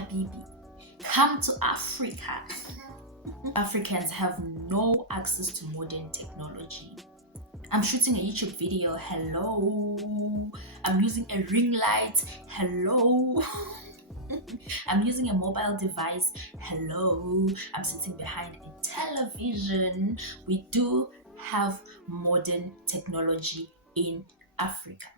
Habibi, come to Africa. Africans have no access to modern technology. I'm shooting a YouTube video. Hello. I'm using a ring light. Hello. I'm using a mobile device. Hello. I'm sitting behind a television. We do have modern technology in Africa.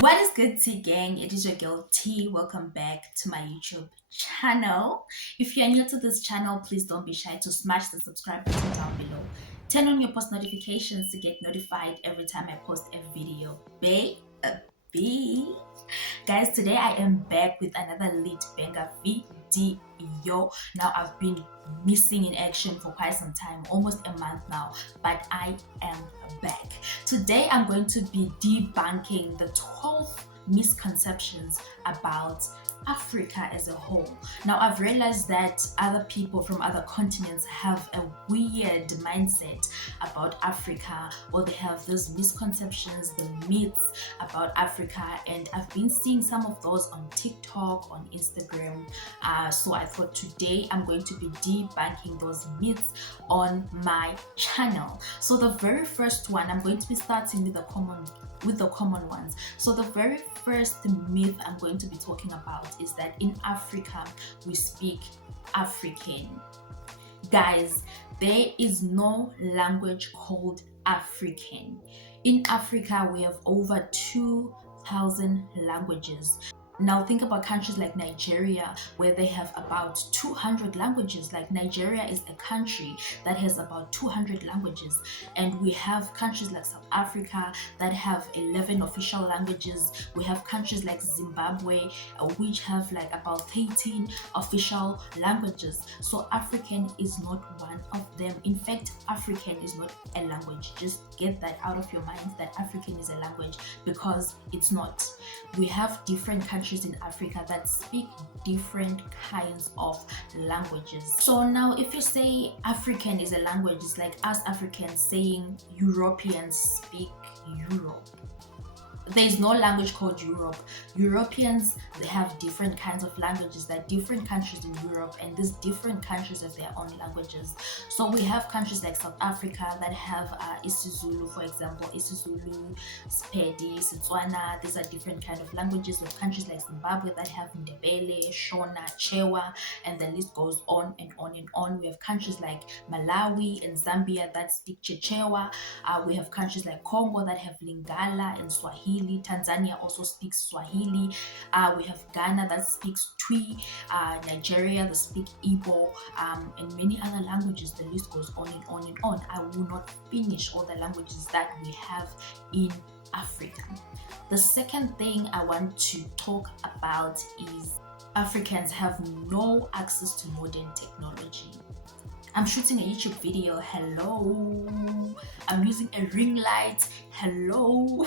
What is good, T gang? It is your girl T. Welcome back to my YouTube channel. If you are new to this channel, please don't be shy to smash the subscribe button down below. Turn on your post notifications to get notified every time I post a video. Baby. Guys, today I am back with another lit banger video. Now, I've been missing in action for quite some time, almost a month now, but I am back. Today I'm going to be debunking the 12 misconceptions about Africa as a whole. Now, I've realized that other people from other continents have a weird mindset about Africa, or they have those misconceptions, the myths about Africa, and I've been seeing some of those on TikTok, on Instagram. So I thought today I'm going to be debunking those myths on my channel. So the very first one, I'm going to be starting with the common ones. So the very first myth I'm going to be talking about is that in Africa we speak African. Guys, there is no language called African. In Africa we have over 2,000 languages. Now think about countries like Nigeria, where they have about 200 languages. Like Nigeria is a country that has about 200 languages, and we have countries like South Africa that have 11 official languages. We have countries like Zimbabwe, which have like about 13 official languages. So African is not one of them. In fact, African is not a language. Just get that out of your mind, that African is a language, because it's not. We have different countries in Africa that speak different kinds of languages. So now if you say African is a language, it's like us Africans saying Europeans speak Europe. There is no language called Europe. Europeans, they have different kinds of languages. There are different countries in Europe, and these different countries have their own languages. So we have countries like South Africa that have isiZulu, for example, isiZulu, Sepedi, Setswana. These are different kind of languages. We have countries like Zimbabwe that have Ndebele, Shona, Chewa, and the list goes on and on and on. We have countries like Malawi and Zambia that speak Chichewa. We have countries like Congo that have Lingala and Swahili. Tanzania also speaks Swahili. We have Ghana that speaks Twi, Nigeria that speak Igbo, and many other languages. The list goes on and on and on. I will not finish all the languages that we have in Africa. The second thing I want to talk about is Africans have no access to modern technology. I'm shooting a YouTube video. Hello. I'm using a ring light. Hello.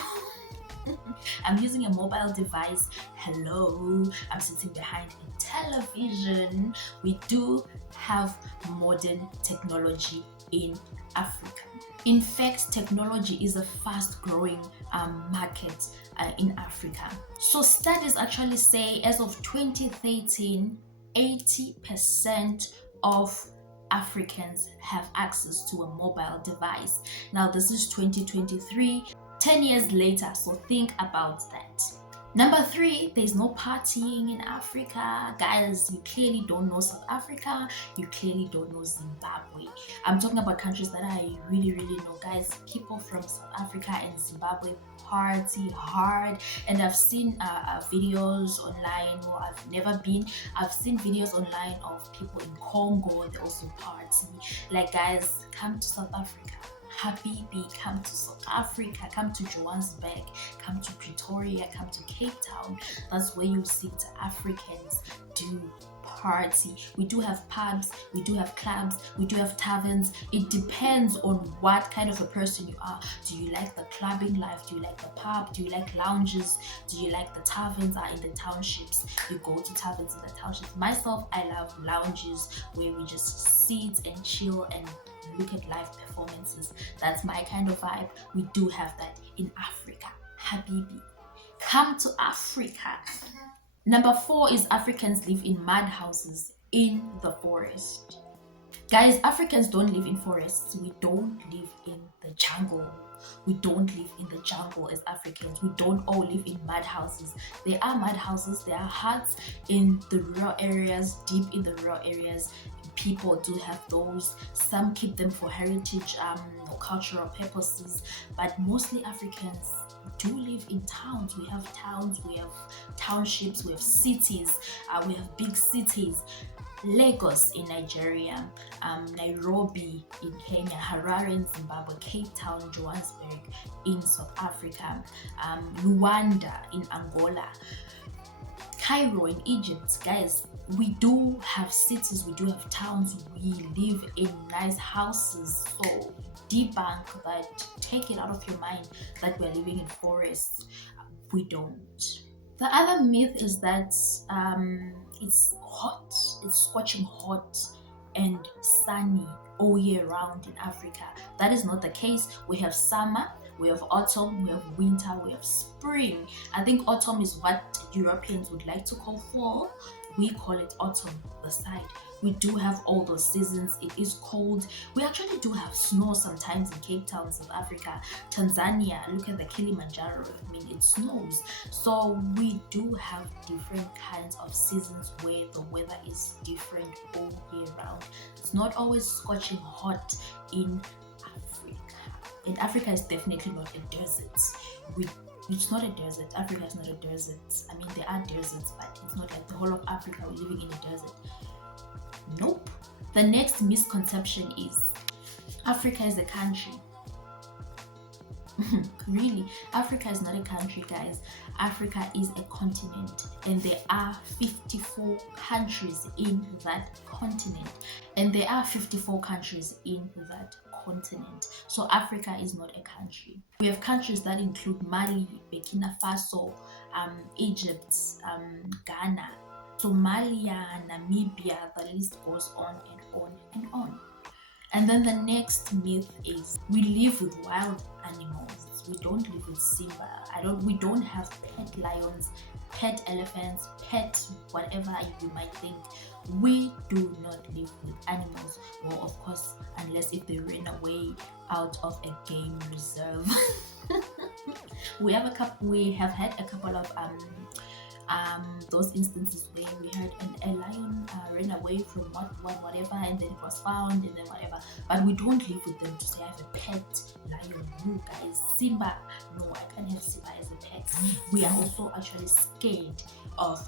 I'm using a mobile device. Hello. I'm sitting behind a television. We do have modern technology in Africa. In fact, technology is a fast growing market in Africa. So studies actually say as of 2013, 80% of Africans have access to a mobile device. Now this is 2023. 10 years later, so think about that. Number 3, there's no partying in Africa. Guys, you clearly don't know South Africa. You clearly don't know Zimbabwe. I'm talking about countries that I really know. Guys, people from South Africa and Zimbabwe party hard, and I've seen videos online. Well, I've never been. I've seen videos online of people in Congo. They also party. Like, guys, come to South Africa. Habibi, come to South Africa, come to Johannesburg, come to Pretoria, come to Cape Town. That's where you'll see the Africans do party. We do have pubs, we do have clubs, we do have taverns. It depends on what kind of a person you are. Do you like the clubbing life? Do you like the pub? Do you like lounges? Do you like the taverns are in the townships? You go to taverns in the townships. Myself, I love lounges where we just sit and chill and look at live performances. That's my kind of vibe. We do have that in Africa. Habibi, come to Africa. Number 4 is Africans live in mud houses in the forest. Guys, Africans don't live in forests. We don't live in the jungle. We don't live in the jungle as Africans. We don't all live in mud houses. There are mud houses, there are huts in the rural areas, deep in the rural areas. People do have those. Some keep them for heritage or cultural purposes, but mostly Africans do live in towns. We have towns, we have townships, we have cities, we have big cities. Lagos in Nigeria, Nairobi in Kenya, Harare in Zimbabwe, Cape Town, Johannesburg in South Africa, Luanda in Angola, Cairo in Egypt. Guys, we do have cities, we do have towns, we live in nice houses. So debunk that, take it out of your mind that we're living in forests. We don't. The other myth is that it's hot, it's scorching hot and sunny all year round in Africa. That is not the case. We have summer, we have autumn, we have winter, we have spring. I think autumn is what Europeans would like to call fall. We call it autumn, the side. We do have all those seasons. It is cold. We actually do have snow sometimes in Cape Town, South Africa. Tanzania, look at the Kilimanjaro. I mean, it snows. So we do have different kinds of seasons where the weather is different all year round. It's not always scorching hot in Africa. And Africa is definitely not a desert. It's not a desert. Africa is not a desert. I mean, there are deserts, but it's not like the whole of Africa we're living in a desert. Nope. The next misconception is Africa is a country. Really, Africa is not a country, guys. Africa is a continent, and there are 54 countries in that continent, and there are 54 countries in that continent. So Africa is not a country. We have countries that include Mali, Burkina Faso, Egypt, Ghana, Somalia, Namibia. The list goes on and on and on. And then the next myth is we live with wild animals. We don't live with Simba. We don't have pet lions, pet elephants, pet whatever you might think. We do not live with animals. Well, of course, unless if they ran away out of a game reserve. We have had a couple of those instances where we heard a lion ran away from whatever, and then it was found, and then whatever. But we don't live with them to say I have a pet lion. No, guys, Simba. No, I can't have Simba as a pet. We are also actually scared of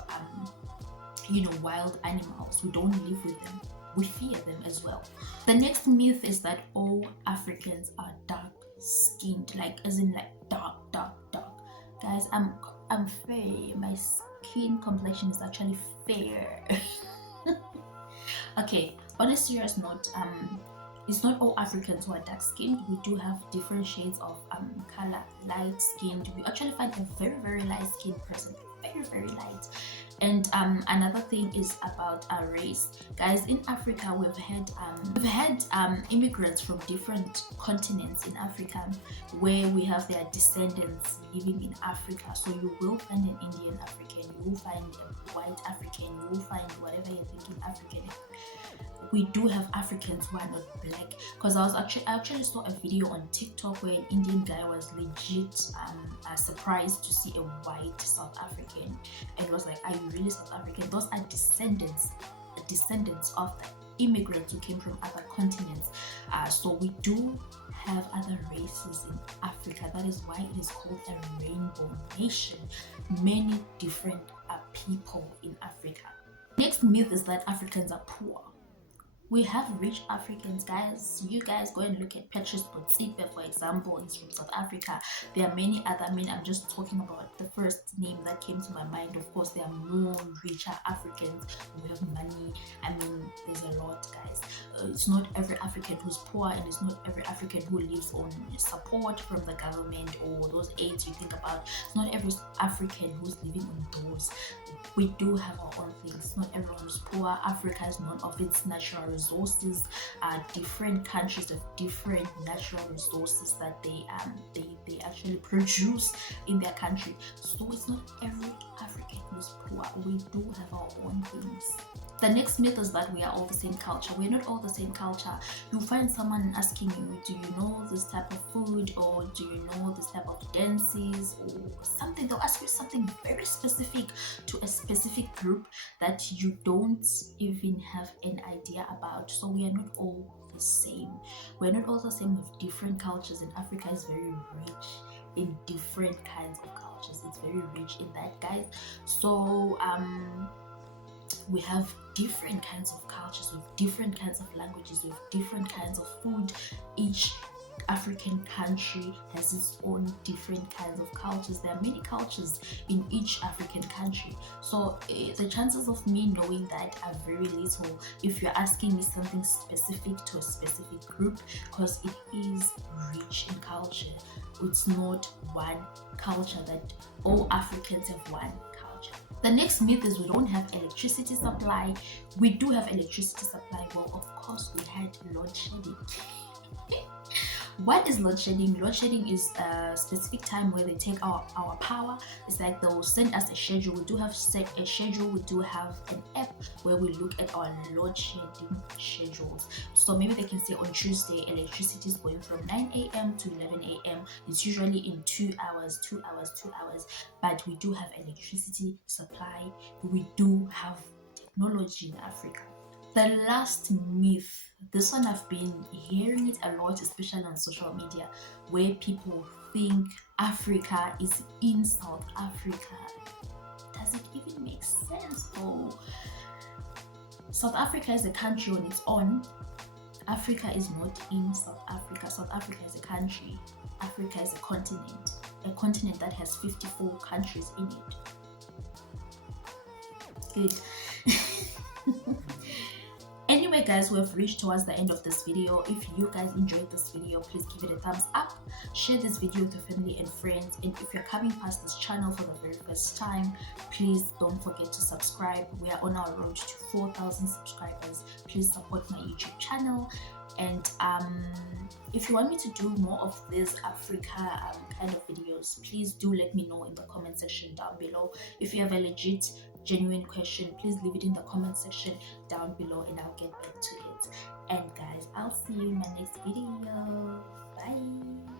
wild animals. We don't live with them. We fear them as well. The next myth is that all Africans are dark skinned, like as in like dark. Guys, I'm fair. My skin complexion is actually fair. Okay, on a serious note, it's not all Africans who are dark skinned. We do have different shades of color. Light skinned, we actually find a very light skinned person, very light. And another thing is about our race, guys. In Africa, we've had immigrants from different continents in Africa, where we have their descendants living in Africa. So you will find an Indian African, you will find a white African, you will find whatever you're thinking African. We do have Africans who are not black, because I actually saw a video on TikTok where an Indian guy was legit surprised to see a white South African, and was like, are you really South African? Those are descendants of the immigrants who came from other continents. So we do have other races in Africa. That is why it is called a rainbow nation. Many different people in Africa. Next myth is that Africans are poor. We have rich Africans, guys. You guys go and look at Patrice Motsepe, for example. He's from South Africa. There are many other. I'm just talking about the first name that came to my mind. Of course, there are more richer Africans who have money. There's a lot, guys. It's not every African who's poor, and it's not every African who lives on support from the government or those aids you think about. It's not every African who's living on those. We do have our own things. Not everyone is poor. Africa is known of its natural resources. Different countries have different natural resources that they actually produce in their country. So it's not every African is poor. We do have our own things. The next myth is that we are all the same culture. We're not all the same culture. You find someone asking you, do you know this type of food, or do you know this type of dances or something? They'll ask you something very specific to a specific group that you don't even have an idea about. So we are not all the same. We're not all the same with different cultures, and Africa is very rich in different kinds of cultures. It's very rich in that, guys. So we have different kinds of cultures with different kinds of languages with different kinds of food. Each African country has its own different kinds of cultures. There are many cultures in each African country, so the chances of me knowing that are very little if you're asking me something specific to a specific group, because it is rich in culture. It's not one culture that all Africans have one culture. The next myth is we don't have electricity supply. We do have electricity supply. Well, of course, we had load shedding. What is load shedding? Load shedding is a specific time where they take our power. It's like they'll send us a schedule. We do have set a schedule. We do have an app where we look at our load shedding schedules. So maybe they can say on Tuesday, electricity is going from 9 a.m. to 11 a.m. It's usually in 2 hours, 2 hours, 2 hours. But we do have electricity supply. We do have technology in Africa. The last myth, this one I've been hearing it a lot, especially on social media, where people think Africa is in South Africa. Does it even make sense though? South Africa is a country on its own. Africa is not in South Africa. South Africa is a country. Africa is a continent that has 54 countries in it. Good. Anyway, guys, we have reached towards the end of this video. If you guys enjoyed this video, please give it a thumbs up, share this video with your family and friends, and if you're coming past this channel for the very first time, please don't forget to subscribe. We are on our road to 4,000 subscribers. Please support my YouTube channel, and if you want me to do more of this Africa kind of videos, please do let me know in the comment section down below. If you have a legit genuine question, please leave it in the comment section down below and I'll get back to it. And guys, I'll see you in my next video. Bye.